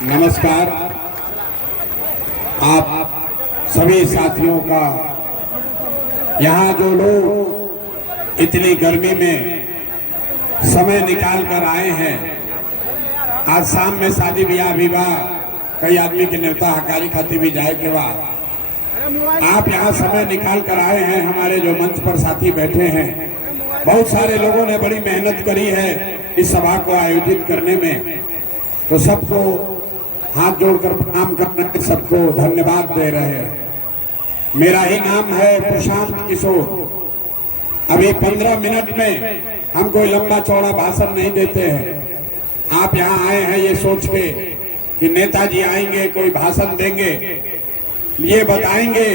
नमस्कार। आप सभी साथियों का यहाँ जो लोग इतनी गर्मी में समय निकाल कर आए हैं, आज शाम में शादी ब्याह विवाह कई आदमी के नेता हकारी खाती भी जाए के बाद आप यहाँ समय निकाल कर आए हैं। हमारे जो मंच पर साथी बैठे हैं, बहुत सारे लोगों ने बड़ी मेहनत करी है इस सभा को आयोजित करने में, तो सबको हाथ जोड़कर प्रणाम करने, सबको धन्यवाद दे रहे हैं। मेरा ही नाम है प्रशांत किशोर। अभी 15 मिनट में हम कोई लंबा चौड़ा भाषण नहीं देते हैं। आप यहाँ आए हैं ये सोच के कि नेताजी आएंगे, कोई भाषण देंगे, ये बताएंगे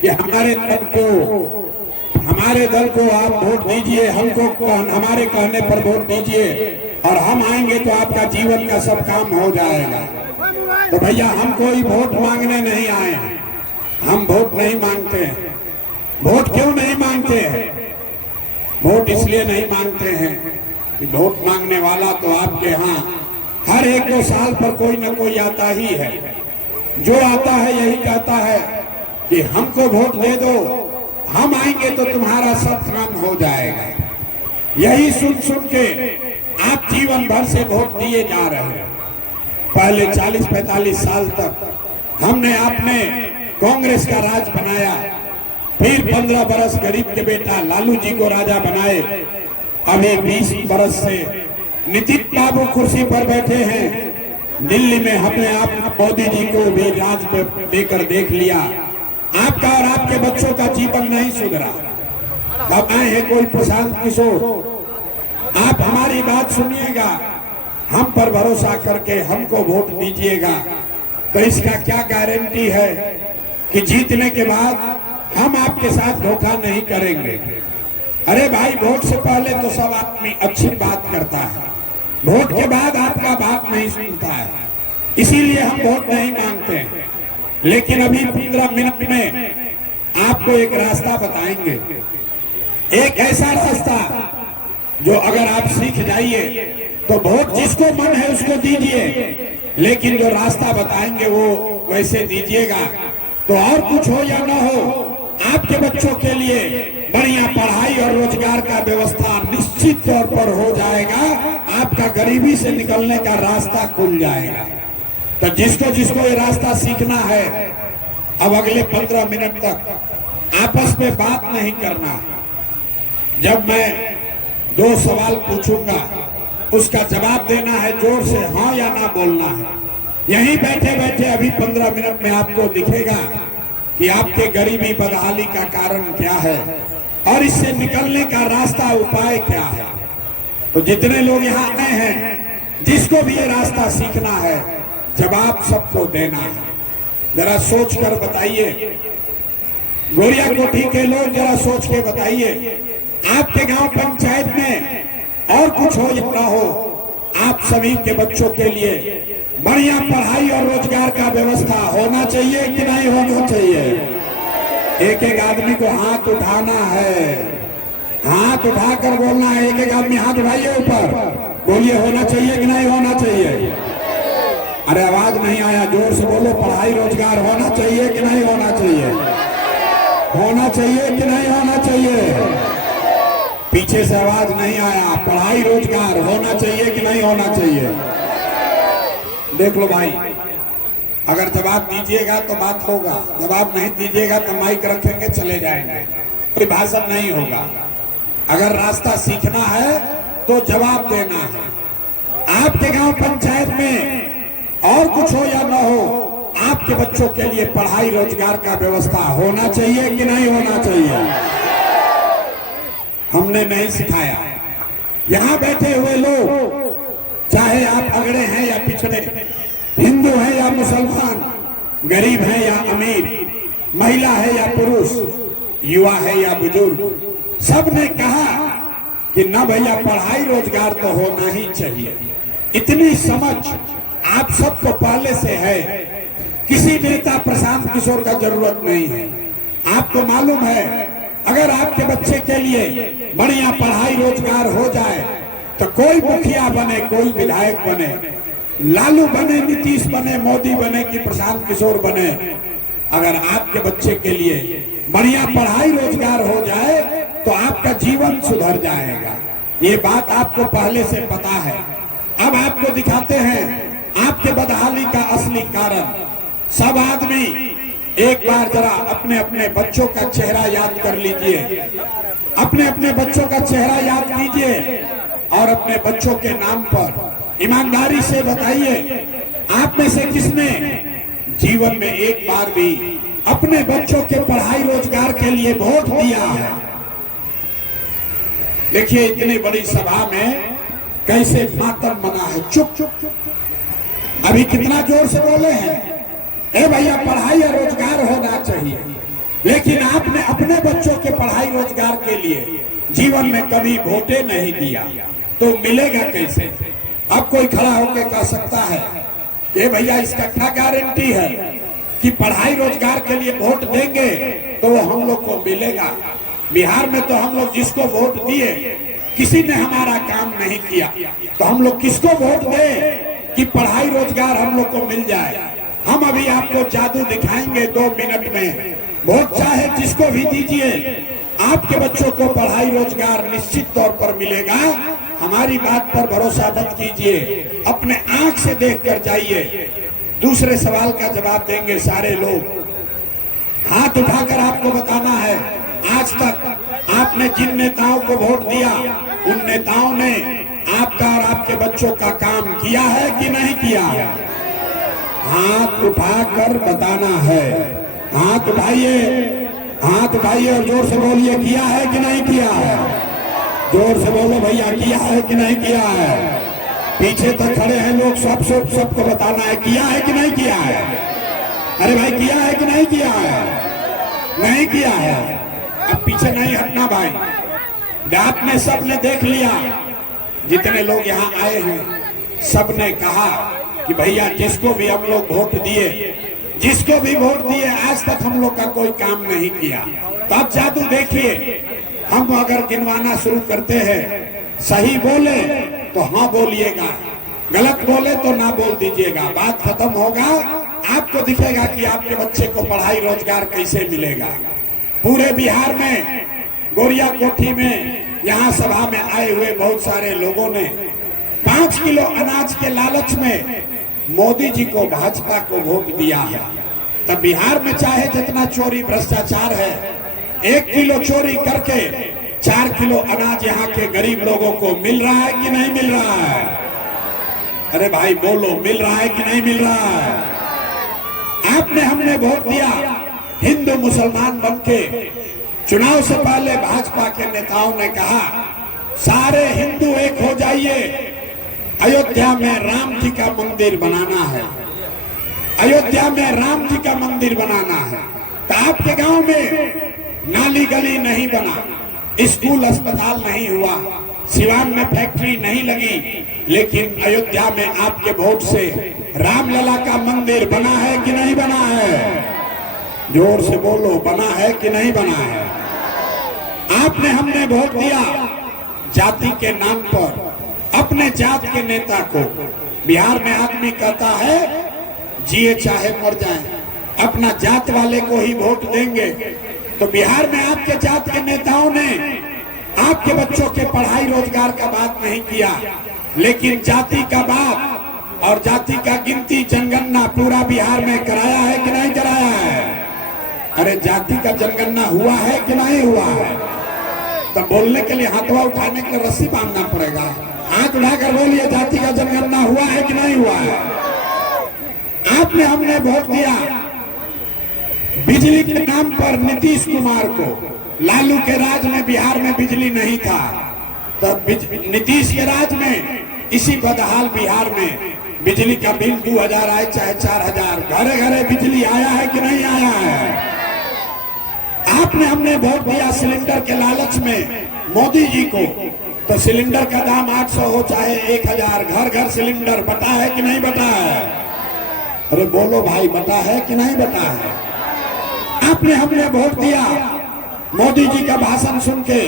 कि हमारे दल को आप वोट दीजिए, हमको हमारे कहने पर वोट दीजिए और हम आएंगे तो आपका जीवन का सब काम हो जाएगा। तो भैया, हम कोई वोट मांगने नहीं आए हैं, हम वोट नहीं मांगते हैं। वोट क्यों नहीं मांगते हैं? वोट इसलिए नहीं मांगते हैं कि वोट मांगने वाला तो आपके यहाँ हर 1-2 साल पर कोई न कोई आता ही है। जो आता है यही कहता है कि हमको वोट दे दो, हम आएंगे तो तुम्हारा सब काम हो जाएगा। यही सुन सुन के आप जीवन भर से वोट दिए जा रहे हैं। पहले 40-45 साल तक हमने आपने कांग्रेस का राज बनाया, फिर 15 बरस गरीब के बेटा लालू जी को राजा बनाए। अभी 20 बरस से नितिन बाबू कुर्सी पर बैठे हैं। दिल्ली में हमने आप मोदी जी को भी राज देकर देख लिया। आपका और आपके बच्चों का जीवन नहीं सुधरा। अब आए हैं कोई प्रशांत किशोर, आप हमारी बात सुनिएगा, हम पर भरोसा करके हमको वोट दीजिएगा। तो इसका क्या गारंटी है कि जीतने के बाद हम आपके साथ धोखा नहीं करेंगे? अरे भाई, वोट से पहले तो सब आदमी अच्छी बात करता है, वोट के बाद आपका बात नहीं सुनता है, इसीलिए हम वोट नहीं मांगते हैं। लेकिन अभी 15 मिनट में आपको एक रास्ता बताएंगे, एक ऐसा रास्ता जो अगर आप सीख जाइए तो वोट जिसको मन है उसको दीजिए, लेकिन जो रास्ता बताएंगे वो वैसे दीजिएगा। तो और कुछ हो या न हो, आपके बच्चों के लिए बढ़िया पढ़ाई और रोजगार का व्यवस्था निश्चित तौर पर हो जाएगा। आपका गरीबी से निकलने का रास्ता खुल जाएगा। तो जिसको जिसको ये रास्ता सीखना है, अब अगले 15 मिनट तक आपस में बात नहीं करना। जब मैं 2 सवाल पूछूंगा, उसका जवाब देना है, जोर से हाँ या ना बोलना है। यहीं बैठे बैठे अभी 15 मिनट में आपको दिखेगा कि आपके गरीबी बदहाली का कारण क्या है और इससे निकलने का रास्ता, उपाय क्या है। तो जितने लोग यहाँ आए हैं, जिसको भी ये रास्ता सीखना है, जवाब सबको देना है। जरा सोच कर बताइए, गोरिया कोठी के लोग जरा सोच के बताइए, आपके गांव पंचायत में और कुछ हो या ना हो, आप सभी के बच्चों के लिए बढ़िया पढ़ाई और रोजगार का व्यवस्था होना चाहिए कि नहीं होना चाहिए? एक एक आदमी को हाथ उठाना है, हाथ उठाकर बोलना है। एक एक आदमी हाथ उठाइए ऊपर, बोलिए होना चाहिए कि नहीं होना चाहिए? अरे आवाज नहीं आया, जोर से बोलो। पढ़ाई रोजगार होना चाहिए कि नहीं होना चाहिए? होना चाहिए कि नहीं होना चाहिए? पीछे से आवाज नहीं आया। पढ़ाई रोजगार होना चाहिए कि नहीं होना चाहिए? देख लो भाई, अगर जवाब दीजिएगा तो बात होगा, जवाब नहीं दीजिएगा तो माइक रखेंगे चले जाएंगे, कोई भाषण नहीं होगा। अगर रास्ता सीखना है तो जवाब देना है। आपके गांव पंचायत में और कुछ हो या ना हो, आपके बच्चों के लिए पढ़ाई रोजगार का व्यवस्था होना चाहिए कि नहीं होना चाहिए? हमने नहीं सिखाया। यहाँ बैठे हुए लोग, चाहे आप अगड़े हैं या पिछड़े, हिंदू हैं या मुसलमान, गरीब हैं या अमीर, महिला है या पुरुष, युवा है या बुजुर्ग, सबने कहा कि ना भैया, पढ़ाई रोजगार तो होना ही चाहिए। इतनी समझ आप सबको पहले से है, किसी नेता प्रशांत किशोर का जरूरत नहीं है। आपको मालूम है, अगर आपके बच्चे के लिए बढ़िया पढ़ाई रोजगार हो जाए तो कोई मुखिया बने, कोई विधायक बने, लालू बने, नीतीश बने, मोदी बने कि प्रशांत किशोर बने, अगर आपके बच्चे के लिए बढ़िया पढ़ाई रोजगार हो जाए तो आपका जीवन सुधर जाएगा। ये बात आपको पहले से पता है। अब आपको दिखाते हैं आपके बदहाली का असली कारण। सब आदमी एक बार जरा अपने अपने बच्चों का चेहरा याद कर लीजिए, अपने अपने बच्चों का चेहरा याद कीजिए और अपने बच्चों के नाम पर ईमानदारी से बताइए, आप में से किसने जीवन में एक बार भी अपने बच्चों के पढ़ाई रोजगार के लिए वोट दिया है? देखिए इतनी बड़ी सभा में कैसे मातम मना है। चुप चुप अभी कितना जोर से बोले हैं, ए भैया पढ़ाई और रोजगार होना चाहिए, लेकिन आपने अपने बच्चों के पढ़ाई रोजगार के लिए जीवन में कभी वोटे नहीं दिया, तो मिलेगा कैसे? अब कोई खड़ा होकर कह सकता है ए भैया इसका क्या गारंटी है कि पढ़ाई रोजगार के लिए वोट देंगे तो वो हम लोग को मिलेगा? बिहार में तो हम लोग जिसको वोट दिए किसी ने हमारा काम नहीं किया, तो हम लोग किसको वोट दें कि पढ़ाई रोजगार हम लोग को मिल जाए? हम अभी आपको जादू दिखाएंगे 2 मिनट में। वोट चाहे जिसको भी दीजिए, आपके बच्चों को पढ़ाई रोजगार निश्चित तौर पर मिलेगा। हमारी बात पर भरोसा मत कीजिए, अपने आंख से देखकर जाइए। दूसरे सवाल का जवाब देंगे सारे लोग। हाथ उठाकर आपको बताना है, आज तक आपने जिन नेताओं को वोट दिया उन नेताओं ने आपका और आपके बच्चों का काम किया है कि नहीं किया है? हाथ उठाकर बताना है। हाथ उठाइए, हाथ उठाइए और जोर से बोलिए, किया है कि नहीं किया है? जोर से बोलो भैया, किया है कि नहीं किया है? पीछे तक खड़े हैं लोग, सबको बताना है, किया है कि नहीं किया है? अरे भाई किया है कि नहीं किया है? नहीं किया है। अब पीछे नहीं हटना भाई। आपने सबने देख लिया, जितने लोग यहाँ आए हैं सबने कहा कि भैया जिसको भी हम लोग वोट दिए, जिसको भी वोट दिए, आज तक हम लोग का कोई काम नहीं किया। तो अब जादू देखिए, हम अगर गिनवाना शुरू करते हैं, सही बोले तो हाँ बोलिएगा, गलत बोले तो ना बोल दीजिएगा। बात खत्म होगा, आपको दिखेगा कि आपके बच्चे को पढ़ाई रोजगार कैसे मिलेगा। पूरे बिहार में गोरिया कोठी में यहाँ सभा में आए हुए बहुत सारे लोगों ने 5 किलो अनाज के लालच में मोदी जी को, भाजपा को वोट दिया है। तब बिहार में चाहे जितना चोरी भ्रष्टाचार है, 1 किलो चोरी करके 4 किलो अनाज यहाँ के गरीब लोगों को मिल रहा है कि नहीं मिल रहा है? अरे भाई बोलो, मिल रहा है कि नहीं मिल रहा है? आपने हमने वोट दिया, हिंदू मुसलमान बनके चुनाव से पहले भाजपा के नेताओं ने कहा सारे हिंदू एक हो जाइए, अयोध्या में राम जी का मंदिर बनाना है, अयोध्या में राम जी का मंदिर बनाना है। तो आपके गांव में नाली गली नहीं बना, स्कूल अस्पताल नहीं हुआ, सिवान में फैक्ट्री नहीं लगी, लेकिन अयोध्या में आपके वोट से रामलला का मंदिर बना है कि नहीं बना है? जोर से बोलो, बना है कि नहीं बना है? आपने हमने वोट दिया जाति के नाम पर, अपने जात के नेता को। बिहार में आदमी कहता है जिए चाहे मर जाए, अपना जात वाले को ही वोट देंगे। तो बिहार में आपके जात के नेताओं ने आपके बच्चों के पढ़ाई रोजगार का बात नहीं किया, लेकिन जाति का बात और जाति का गिनती जनगणना पूरा बिहार में कराया है कि नहीं कराया है? अरे जाति का जनगणना हुआ है कि नहीं हुआ है? तब बोलने के लिए हाथवा उठाने के लिए रस्सी बांधना पड़ेगा। हाथ उठाकर बोलिए, जाति का जनगणना हुआ है कि नहीं हुआ है? आपने हमने वोट दिया बिजली के नाम पर नीतीश कुमार को। लालू के राज में बिहार में बिजली नहीं था, तब नीतीश के राज में इसी बदहाल बिहार में बिजली का बिल 2000 आए चाहे 4000, घरे घरे बिजली आया है कि नहीं आया है? आपने हमने वोट दिया सिलेंडर के लालच में मोदी जी को, तो सिलेंडर का दाम 800 हो चाहे 1000, घर घर सिलेंडर बटा है कि नहीं बटा है? अरे बोलो भाई, बटा है कि नहीं बटा है? आपने हमने वोट दिया मोदी जी का भाषण सुन के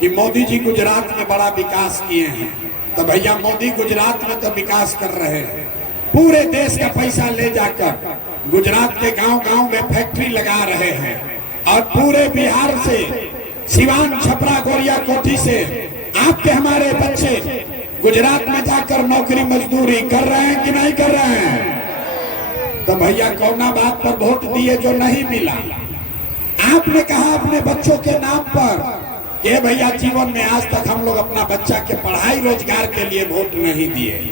कि मोदी जी गुजरात में बड़ा विकास किए हैं। तो भैया मोदी गुजरात में तो विकास कर रहे हैं, पूरे देश का पैसा ले जाकर गुजरात के गांव-गांव में फैक्ट्री लगा रहे हैं और पूरे बिहार से सिवान, छपरा, गोरिया कोठी से आपके हमारे बच्चे गुजरात में जाकर नौकरी मजदूरी कर रहे हैं कि नहीं कर रहे हैं? तो भैया कौना बात पर वोट दिए जो नहीं मिला? आपने कहा अपने बच्चों के नाम पर कि भैया जीवन में आज तक हम लोग अपना बच्चा के पढ़ाई रोजगार के लिए वोट नहीं दिए।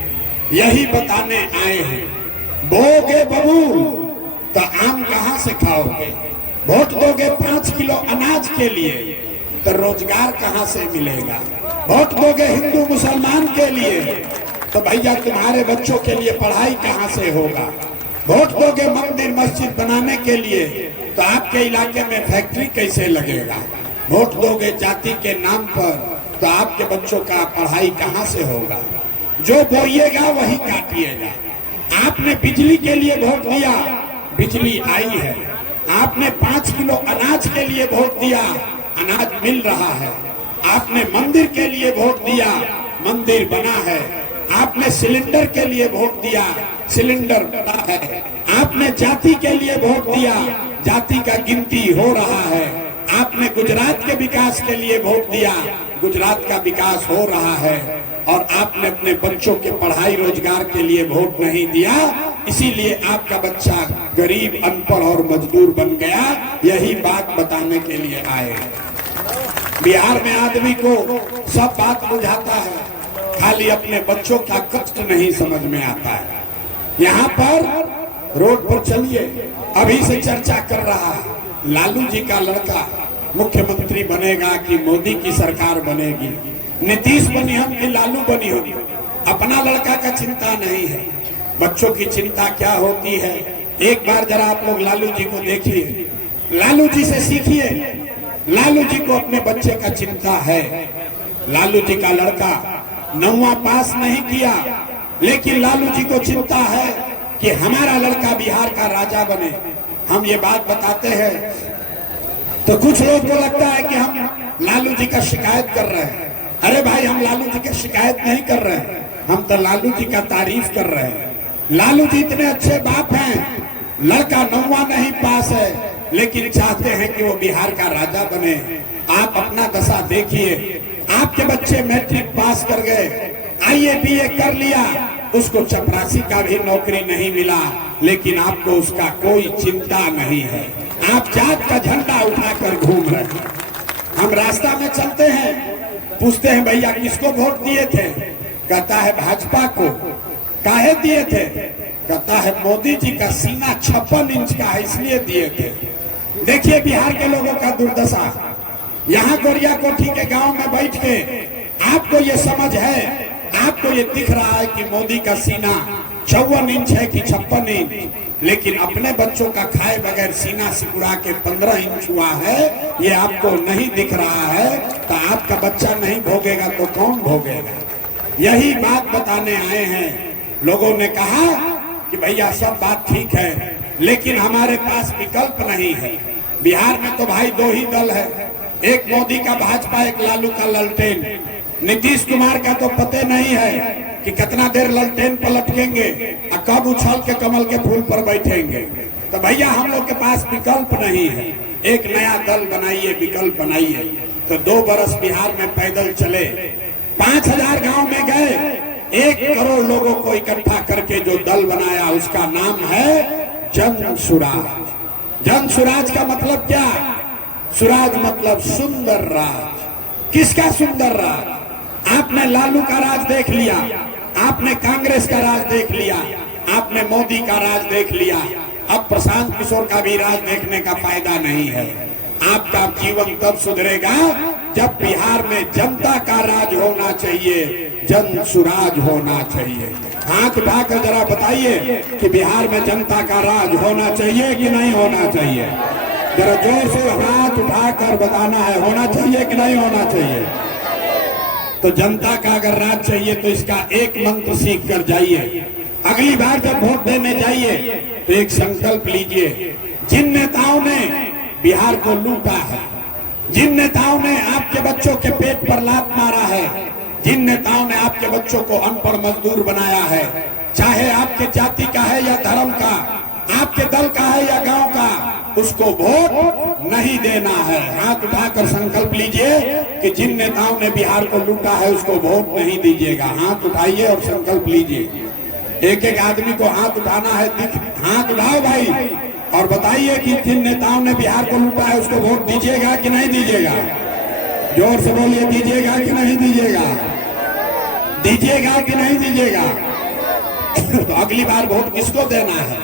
यही बताने आए हैं, बोगे बबूल तो आम कहां से खाओगे? वोट दोगे 5 किलो अनाज के लिए तो रोजगार कहां से मिलेगा? वोट दोगे हिंदू मुसलमान के लिए तो भैया तुम्हारे बच्चों के लिए पढ़ाई कहां से होगा? वोट दोगे मंदिर मस्जिद बनाने के लिए तो आपके इलाके में फैक्ट्री कैसे लगेगा? वोट दोगे जाति के नाम पर तो आपके बच्चों का पढ़ाई कहां से होगा? जो बोइएगा वही काटिएगा। आपने बिजली के लिए वोट दिया, बिजली आई है। आपने 5 किलो अनाज के लिए वोट दिया, अनाज मिल रहा है। आपने मंदिर के लिए वोट दिया, मंदिर बना है। आपने सिलेंडर के लिए वोट दिया, सिलेंडर बना है। आपने जाति के लिए वोट दिया, जाति का गिनती हो रहा है। आपने गुजरात के विकास के लिए वोट दिया, गुजरात का विकास हो रहा है। और आपने अपने बच्चों के पढ़ाई रोजगार के लिए वोट नहीं दिया, इसीलिए आपका बच्चा गरीब, अनपढ़ और मजदूर बन गया। यही बात बताने के लिए आए। बिहार में आदमी को सब बात बुझाता है, खाली अपने बच्चों का कष्ट नहीं समझ में आता है। यहाँ पर रोड पर चलिए, अभी से चर्चा कर रहा है लालू जी का लड़का मुख्यमंत्री बनेगा कि मोदी की सरकार बनेगी, नीतीश बनी हम कि लालू बनी होगी। अपना लड़का का चिंता नहीं है, बच्चों की चिंता क्या होती है। एक बार जरा आप लोग लालू जी को देखिए, लालू जी से सीखिए। लालू जी को अपने बच्चे का चिंता है। लालू जी का लड़का 9वां पास नहीं किया, लेकिन लालू जी को चिंता है कि हमारा लड़का बिहार का राजा बने। हम ये बात बताते हैं तो कुछ लोग को लगता है कि हम लालू जी का शिकायत कर रहे हैं। अरे भाई, हम लालू जी की शिकायत नहीं कर रहे हैं, हम तो लालू जी का तारीफ कर रहे हैं। लालू जी इतने अच्छे बाप हैं, लड़का 9वां नहीं पास है, लेकिन चाहते हैं कि वो बिहार का राजा बने। आप अपना दशा देखिए, आपके बच्चे मैट्रिक पास कर गए, IAA BA कर लिया, उसको चपरासी का भी नौकरी नहीं मिला, लेकिन आपको उसका कोई चिंता नहीं है। आप जात का झंडा उठाकर घूम रहे हैं। हम रास्ता में चलते हैं, पूछते हैं भैया किसको वोट दिए थे? कहता है भाजपा को। काहे दिए थे? कहता है मोदी जी का सीना 56 इंच का है इसलिए दिए थे। देखिए बिहार के लोगों का दुर्दशा। यहाँ गोरिया कोठी के गांव में बैठ के आपको ये समझ है, आपको ये दिख रहा है कि मोदी का सीना 54 इंच है कि 56 इंच, लेकिन अपने बच्चों का खाए बगैर सीना सिकुड़ा के 15 इंच हुआ है, ये आपको नहीं दिख रहा है। तो आपका बच्चा नहीं भोगेगा तो कौन भोगेगा? यही बात बताने आए हैं। लोगों ने कहा कि भैया सब बात ठीक है, लेकिन हमारे पास विकल्प नहीं है। बिहार में तो भाई 2 ही दल है, एक मोदी का भाजपा, एक लालू का ललटेन। नीतीश कुमार का तो पते नहीं है कि कितना देर ललटेन पर लटकेंगे और कब उछल के कमल के फूल पर बैठेंगे। तो भैया हम लोग के पास विकल्प नहीं है, एक नया दल बनाइए, विकल्प बनाइए। तो 2 बरस बिहार में पैदल चले, 5000 गांव में गए, 1 करोड़ लोगों को इकट्ठा करके जो दल बनाया उसका नाम है जन सुराज। जन सुराज का मतलब क्या? सुराज मतलब सुंदर राज। किसका सुंदर राज? आपने लालू का राज देख लिया, आपने कांग्रेस का राज देख लिया, आपने मोदी का राज देख लिया, अब प्रशांत किशोर का भी राज देखने का फायदा नहीं है। आपका जीवन तब सुधरेगा जब बिहार में जनता का राज होना चाहिए, जन सुराज होना चाहिए। हाथ उठाकर जरा बताइए कि बिहार में जनता का राज होना चाहिए कि नहीं होना चाहिए? जरा जोर से हाथ उठाकर बताना है, होना चाहिए कि नहीं होना चाहिए? तो जनता का अगर राज चाहिए तो इसका एक मंत्र सीख कर जाइए। अगली बार जब वोट देने जाइए तो एक संकल्प लीजिए, जिन नेताओं ने बिहार को लूटा है, जिन नेताओं ने आपके बच्चों के पेट पर लात मारा है, जिन नेताओं ने आपके बच्चों को अनपढ़ मजदूर बनाया है, चाहे आपके जाति का है या धर्म का, आपके दल का है या गांव का, उसको वोट नहीं देना है। हाथ उठाकर संकल्प लीजिए कि जिन नेताओं ने बिहार को लूटा है उसको वोट नहीं दीजिएगा। हाथ उठाइए और संकल्प लीजिए। एक एक आदमी को हाथ उठाना है। हाथ उठाओ भाई और बताइए कि जिन नेताओं ने बिहार को लूटा है उसको वोट दीजिएगा कि नहीं दीजिएगा। जोर से बोलिए, दीजिएगा कि नहीं दीजिएगा, दीजिएगा कि नहीं दीजिएगा। तो अगली बार वोट किसको देना है?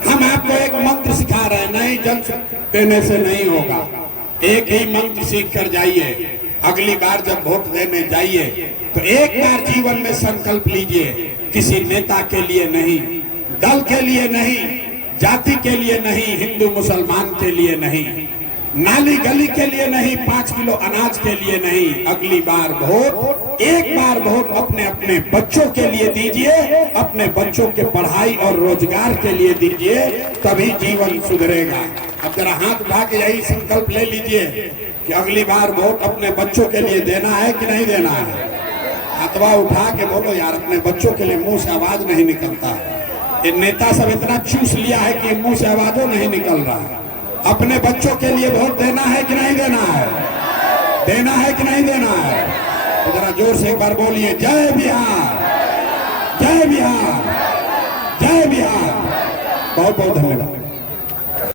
हम आपको एक मंत्र सिखा रहे हैं, नहीं जन देने से नहीं होगा। एक ही मंत्र सीख कर जाइए। अगली बार जब वोट देने जाइए तो एक बार जीवन में संकल्प लीजिए, किसी नेता के लिए नहीं, दल के लिए नहीं, जाति के लिए नहीं, हिंदू मुसलमान के लिए नहीं, नाली गली के लिए नहीं, 5 किलो अनाज के लिए नहीं। अगली बार वोट, एक बार वोट अपने अपने बच्चों के लिए दीजिए, अपने बच्चों के पढ़ाई और रोजगार के लिए दीजिए, तभी जीवन सुधरेगा। अब जरा हाथ उठा के यही संकल्प ले लीजिए कि अगली बार वोट अपने बच्चों के लिए देना है कि नहीं देना है। हाथवा उठा के बोलो यार, अपने बच्चों के लिए। मुंह से आवाज नहीं निकलता। ये नेता सब इतना चूस लिया है कि मुंह से आवाजों नहीं निकल रहा। अपने बच्चों के लिए वोट देना है कि नहीं देना है, देना है कि नहीं देना है। तो जरा जोर से एक बार बोलिए, जय बिहार, जय बिहार, जय बिहार। बहुत बहुत धन्यवाद।